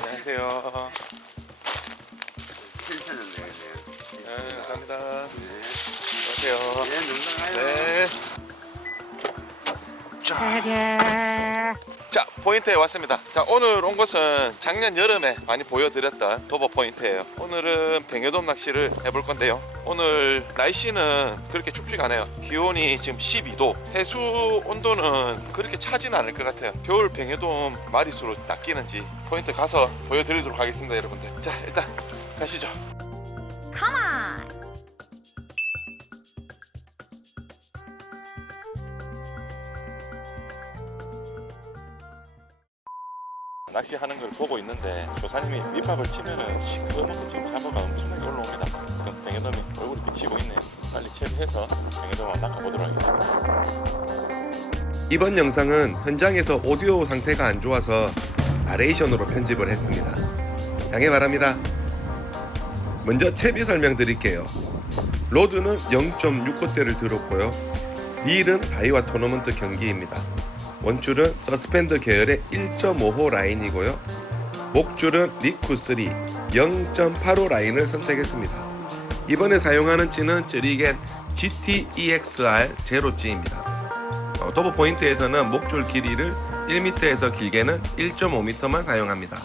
안녕하세요. 괜찮은데. 네, 감사합니다. 네. 안녕하세요. 네, 가요. 네. 자, 자 포인트에 왔습니다. 자 오늘 온 곳은 작년 여름에 많이 보여드렸던 도보 포인트예요. 오늘은 뱅에돔 낚시를 해볼 건데요. 오늘 날씨는 그렇게 춥지가 않아요. 기온이 지금 12도. 해수 온도는 그렇게 차진 않을 것 같아요. 겨울 뱅에돔 마리수로 낚이는지 포인트 가서 보여드리도록 하겠습니다, 여러분들. 자 일단 가시죠. 낚시하는 걸 보고 있는데 조사님이 밑밥을 치면은 시커멓게 지금 잡아가 엄청나게 올라옵니다. 그 뱅에돔이 얼굴이 비치고 있네요. 빨리 채비해서 뱅에돔 을 낚아보도록 하겠습니다. 이번 영상은 현장에서 오디오 상태가 안 좋아서 나레이션으로 편집을 했습니다. 양해 바랍니다. 먼저 채비 설명드릴게요. 로드는 0.6호대를 들었고요. 릴은 다이와 토너먼트 경기입니다. 원줄은 서스펜더 계열의 1.5호 라인이고요. 목줄은 리쿠 3 0.85 라인을 선택했습니다. 이번에 사용하는 찌는 쯔리겐 GT-EXR 제로찌입니다. 어, 도보 포인트에서는 목줄 길이를 1m에서 길게는 1.5m만 사용합니다.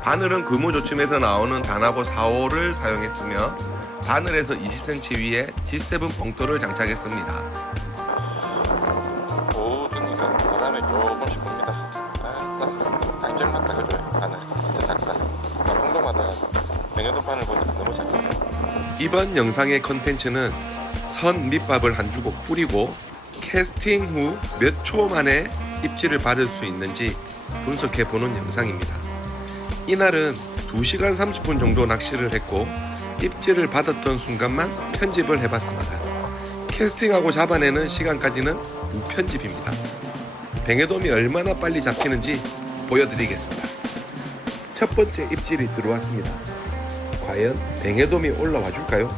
바늘은 금호조침에서 나오는 다나보 4호를 사용했으며 바늘에서 20cm 위에 G7 봉돌을 장착했습니다. 이번 영상의 컨텐츠는 선 밑밥을 한 주걱 뿌리고 캐스팅 후 몇 초 만에 입질을 받을 수 있는지 분석해 보는 영상입니다. 이날은 2시간 30분 정도 낚시를 했고 입질을 받았던 순간만 편집을 해봤습니다. 캐스팅하고 잡아내는 시간까지는 무편집입니다. 뱅에돔이 얼마나 빨리 잡히는지 보여드리겠습니다. 첫 번째 입질이 들어왔습니다. 과연 뱅에돔이 올라와 줄까요?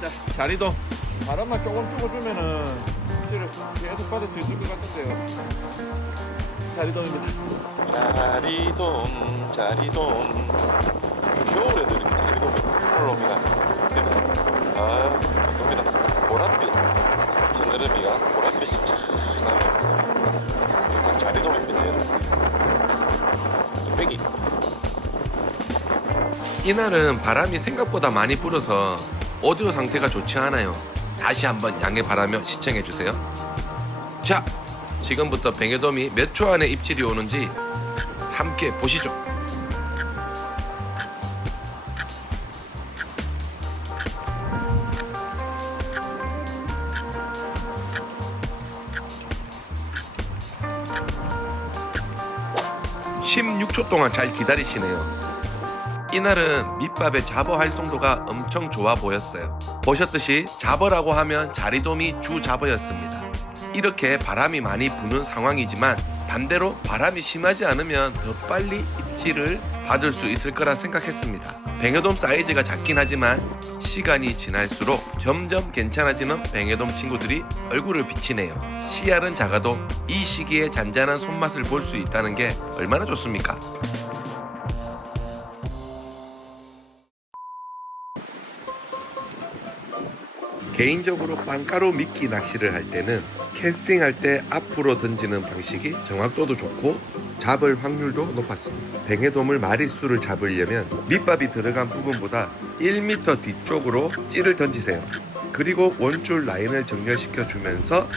자, 자리도 바람만 조금 쪼궈주면은 입질을 계속 받을 수 있을 것 같은데요. 자리돔입니다. 자리돔, 자리돔. 겨울에도 이렇게 자리돔이 올라옵니다. 그래서 아, 이날은 바람이 생각보다 많이 불어서 오디오 상태가 좋지 않아요. 다시 한번 양해 바라며 시청해 주세요. 자, 지금부터 뱅에돔이 몇 초 안에 입질이 오는지 함께 보시죠. (16초) 동안 잘 기다리시네요. 이날은 밑밥의 잡어 활성도가 엄청 좋아 보였어요. 보셨듯이 잡어라고 하면 자리돔이 주 잡어였습니다. 이렇게 바람이 많이 부는 상황이지만 반대로 바람이 심하지 않으면 더 빨리 입질을 받을 수 있을 거라 생각했습니다. 뱅에돔 사이즈가 작긴 하지만 시간이 지날수록 점점 괜찮아지는 뱅에돔 친구들이 얼굴을 비치네요. 씨알은 작아도 이 시기에 잔잔한 손맛을 볼 수 있다는 게 얼마나 좋습니까? 개인적으로 빵가루 미끼 낚시를 할 때는 캐스팅할 때 앞으로 던지는 방식이 정확도도 좋고 잡을 확률도 높았습니다. 뱅에돔을 마리수를 잡으려면 밑밥이 들어간 부분보다 1m 뒤쪽으로 찌를 던지세요. 그리고 원줄 라인을 정렬시켜 주면서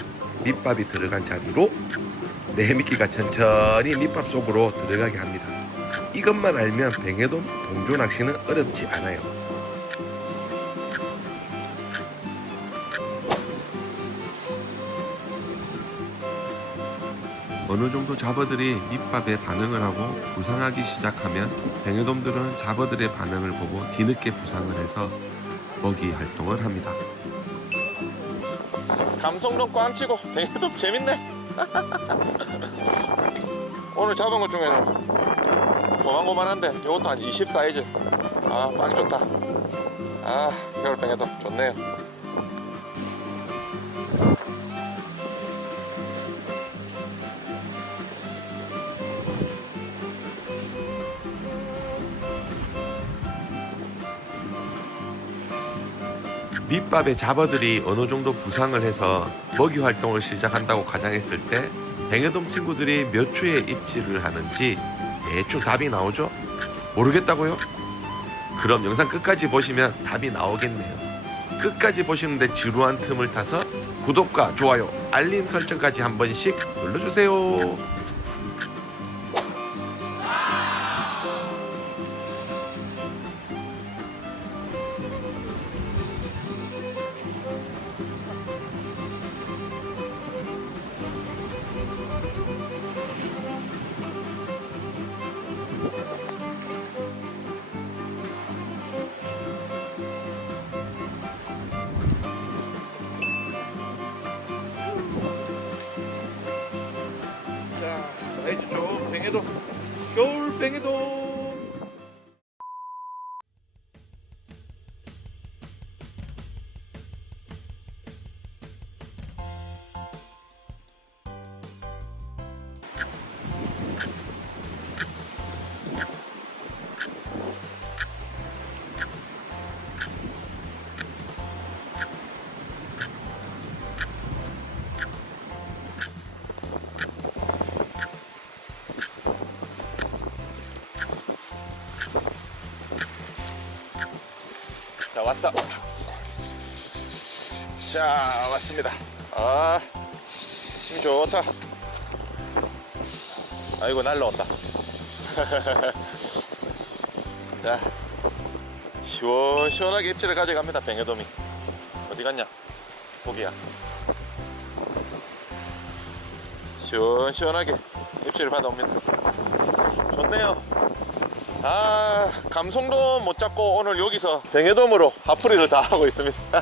밑밥이 들어간 자리로 내 미끼가 천천히 밑밥 속으로 들어가게 합니다. 이것만 알면 뱅에돔 동조 낚시는 어렵지 않아요. 어느 정도 잡어들이 밑밥에 반응을 하고 부상하기 시작하면 뱅에돔들은 잡어들의 반응을 보고 뒤늦게 부상을 해서 먹이 활동을 합니다. 감성돔 꽝치고 뱅에돔 재밌네. 오늘 잡은 것 중에는 고만고만한데 이것도 한 20 사이즈. 아 빵이 좋다. 아 겨울 뱅에돔 좋네요. 밑밥의 잡어들이 어느 정도 부상을 해서 먹이 활동을 시작한다고 가정했을 때 뱅에돔 친구들이 몇 초에 입질을 하는지 대충 답이 나오죠? 모르겠다고요? 그럼 영상 끝까지 보시면 답이 나오겠네요. 끝까지 보시는데 지루한 틈을 타서 구독과 좋아요, 알림 설정까지 한 번씩 눌러주세요. 왔어. 자 왔습니다. 아힘 좋다. 아이고 날라온다. 자 시원시원하게 입질을 가져갑니다 뱅에돔이. 어디 갔냐? 고기야. 시원시원하게 입질을 받아옵니다. 좋네요 아 감성돔 못 잡고 오늘 여기서 뱅에돔으로 하프리를 다 하고 있습니다.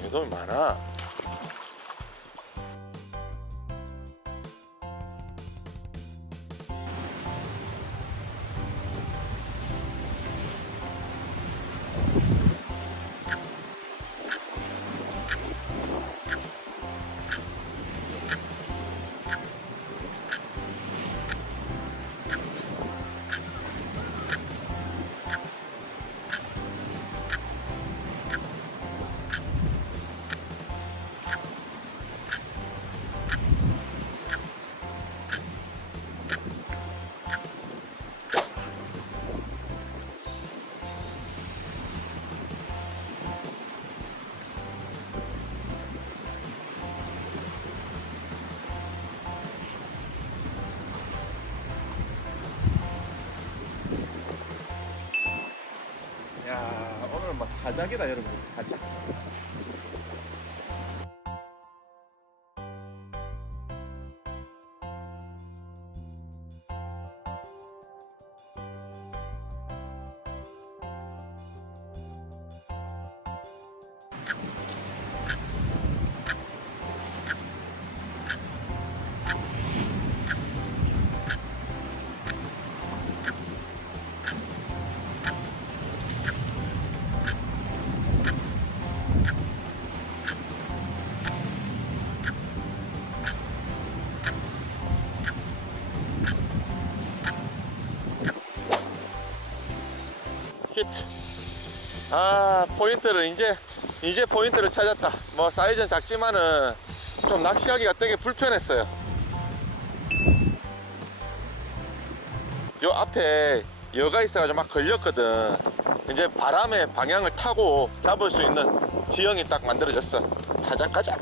뱅에돔이 많아 가작이다 여러분 히트 아 포인트를 이제 이제 포인트를 찾았다. 뭐 사이즈는 작지만은 좀 낚시하기가 되게 불편했어요. 요 앞에 여가 있어가지고 막 걸렸거든. 이제 바람의 방향을 타고 잡을 수 있는 지형이 딱 만들어졌어. 타자 가자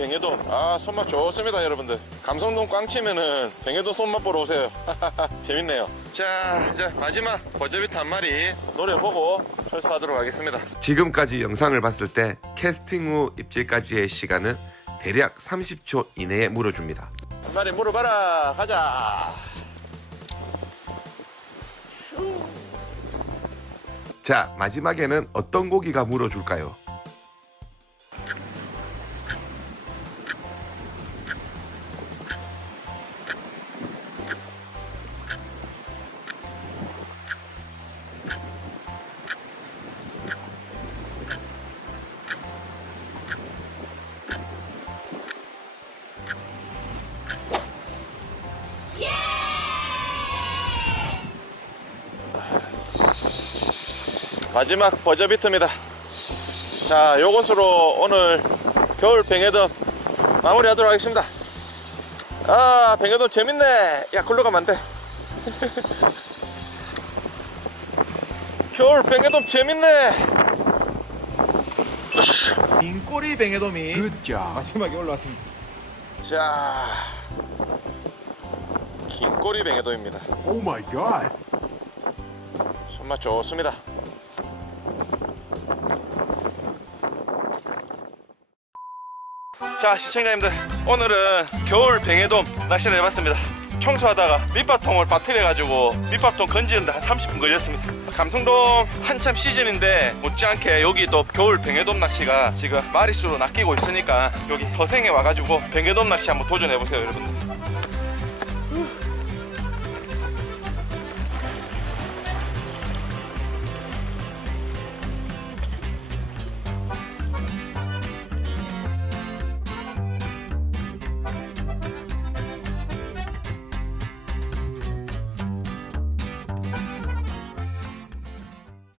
뱅에돔 아 손맛 좋습니다 여러분들. 감성돔 꽝 치면은 뱅에돔 손맛 보러 오세요. 재밌네요. 자 이제 마지막 버저비트 한 마리 노려보고 철수하도록 하겠습니다. 지금까지 영상을 봤을 때 캐스팅 후 입질까지의 시간은 대략 30초 이내에 물어줍니다. 한 마리 물어봐라. 가자. 자, 마지막에는 어떤 고기가 물어줄까요? 마지막 버저비트입니다. 자 요것으로 오늘 겨울 뱅에돔 마무리 하도록 하겠습니다. 아 뱅에돔 재밌네. 야 글로 가면 안돼. 겨울 뱅에돔 재밌네. 인꼬리 뱅에돔이 마지막에 올라왔습니다. 자 긴꼬리 뱅에돔입니다. Oh my god. 손맛 좋습니다 자 시청자님들 오늘은 겨울 뱅에돔 낚시를 해봤습니다. 청소하다가 밑밥통을 빠뜨려 가지고 밑밥통 건지는데 한 30분 걸렸습니다. 감성돔 한참 시즌인데 못지않게 여기 또 겨울 뱅에돔 낚시가 지금 마리수로 낚이고 있으니까 여기 터생에 와가지고 뱅에돔 낚시 한번 도전해보세요 여러분들